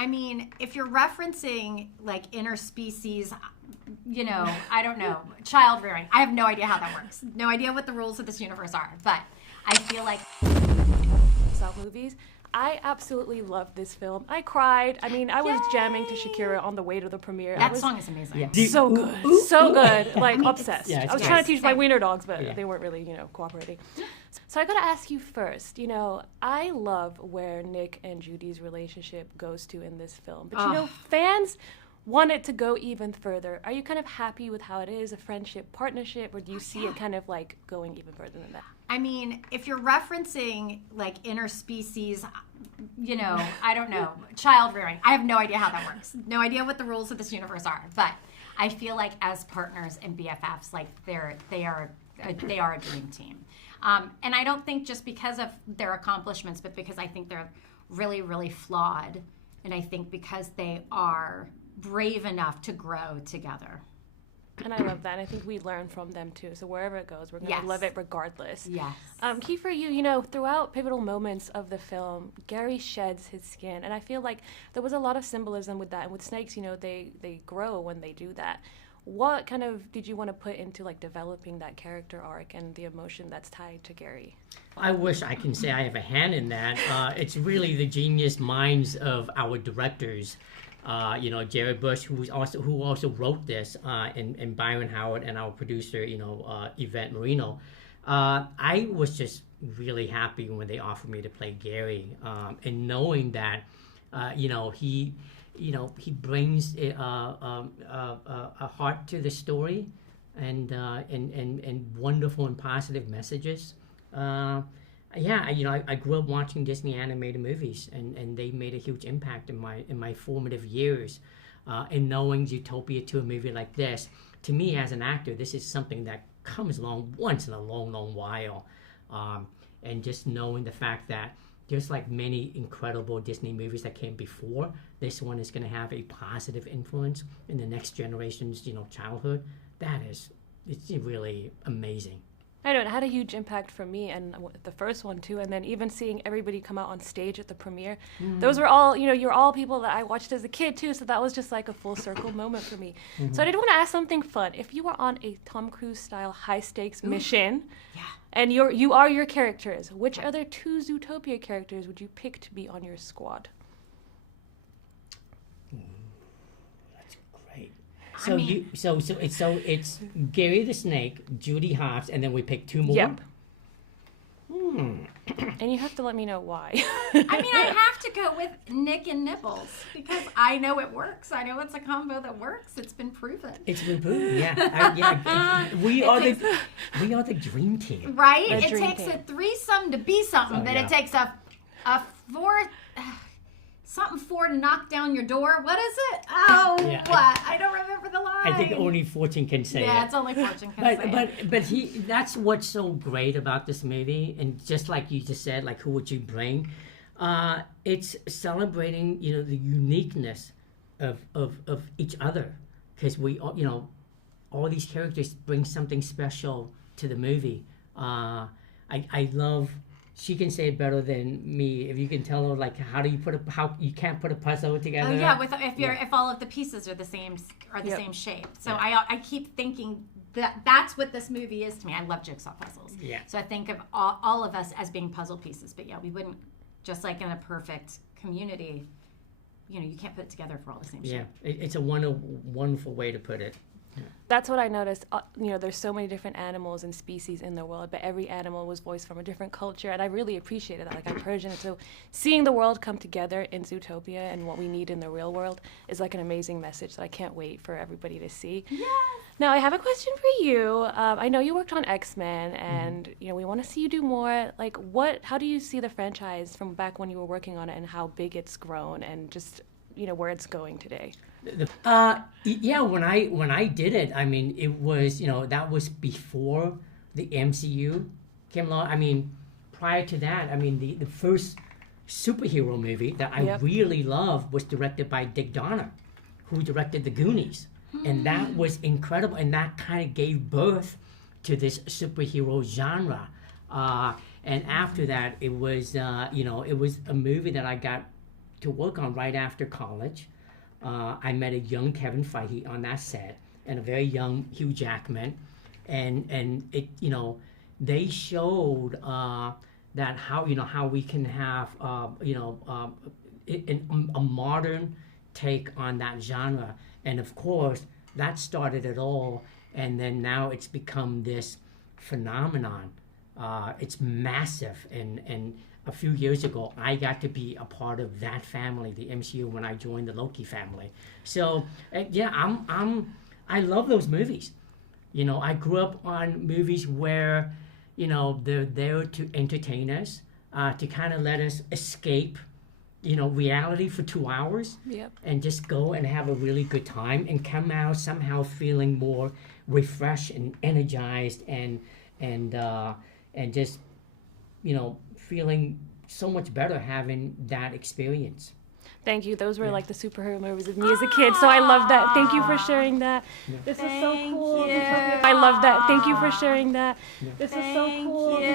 I mean, if you're referencing like interspecies, you know, I don't know, child rearing. I have no idea how that works. No idea what the rules of this universe are. But I feel like movies. I absolutely loved this film. I cried. I mean, I was jamming to Shakira on the way to the premiere. That song is amazing. Yeah. So good. So good. Like, obsessed. Yeah, I was trying to teach my wiener dogs, but they weren't really, cooperating. So I got to ask you first, I love where Nick and Judy's relationship goes to in this film. But, fans want it to go even further. Are you kind of happy with how it is, a friendship, partnership, or do you see it kind of like going even further than that? I mean, if you're referencing like interspecies, I don't know, child rearing. I have no idea how that works. No idea what the rules of this universe are. But I feel like as partners and BFFs, like they are a dream team. And I don't think just because of their accomplishments, but because I think they're really, really flawed. And I think because they are brave enough to grow together. And I love that. And I think we learn from them too. So wherever it goes, we're going to love it regardless. Yes. Ke, for you, throughout pivotal moments of the film, Gary sheds his skin. And I feel like there was a lot of symbolism with that. And with snakes, they grow when they do that. What kind of did you want to put into like developing that character arc and the emotion that's tied to Gary? I wish I can say I have a hand in that. It's really the genius minds of our directors. Jared Bush, who also wrote this, and Byron Howard, and our producer, Yvette Marino. I was just really happy when they offered me to play Gary, and knowing that, he brings a heart to the story, and wonderful and positive messages. I grew up watching Disney animated movies, and they made a huge impact in my formative years. And knowing Zootopia to a movie like this, to me as an actor, this is something that comes along once in a long, long while. And just knowing the fact that there's like many incredible Disney movies that came before, this one is going to have a positive influence in the next generation's, childhood. It's really amazing. I know, it had a huge impact for me and the first one too, and then even seeing everybody come out on stage at the premiere. Those were all, you're all people that I watched as a kid too, so that was just like a full circle moment for me. So I did want to ask something fun. If you were on a Tom Cruise style high stakes mission, and you are your characters, which other two Zootopia characters would you pick to be on your squad? So it's Gary the Snake, Judy Hopps, and then we pick two more? Yep. And you have to let me know why. I have to go with Nick and Nibbles because I know it works. I know it's a combo that works. It's been proven. Yeah. We are the dream team. Right? It takes a threesome to be something, it takes a four... Something to knock down your door. What is it? What? I don't remember the line. I think only Fortune can say it. Yeah, it's only Fortune can say it. But that's what's so great about this movie. And just like you just said, like, who would you bring? It's celebrating, the uniqueness of each other. Because we, all these characters bring something special to the movie. I love... She can say it better than me. If you can tell her, like, how you can't put a puzzle together. Oh yeah, if all of the pieces are the same shape. So I keep thinking that's what this movie is to me. I love jigsaw puzzles. Yeah. So I think of all of us as being puzzle pieces. But yeah, we wouldn't, just like in a perfect community, you can't put it together for all the same shape. Yeah, it's a wonderful way to put it. Yeah. That's what I noticed. There's so many different animals and species in the world, but every animal was voiced from a different culture, and I really appreciated that. Like, I'm Persian, so seeing the world come together in Zootopia and what we need in the real world is like an amazing message that I can't wait for everybody to see. Yes. Now, I have a question for you. I know you worked on X-Men, and we want to see you do more. Like, how do you see the franchise from back when you were working on it, and how big it's grown, and just where it's going today? When I did it, it was, that was before the MCU came along. Prior to that, the first superhero movie that I really loved was directed by Dick Donner, who directed The Goonies. And that was incredible, and that kind of gave birth to this superhero genre. And after that, it was, it was a movie that I got to work on right after college. I met a young Kevin Feige on that set and a very young Hugh Jackman, and it, you know, they showed that how we can have a modern take on that genre, and of course that started it all, and then now it's become this phenomenon. It's massive, and a few years ago I got to be a part of that family, the MCU, when I joined the Loki family. So yeah, I love those movies. You know, I grew up on movies where, you know, they're there to entertain us, to kind of let us escape, you know, reality for 2 hours. Yep. And just go and have a really good time and come out somehow feeling more refreshed and energized and just, you know, feeling so much better having that experience. Thank you. Those were like the superhero movies with me as a kid, so I love that. Thank you for sharing that. This is so cool. you. I love that. Thank you for sharing that. This is so cool. you.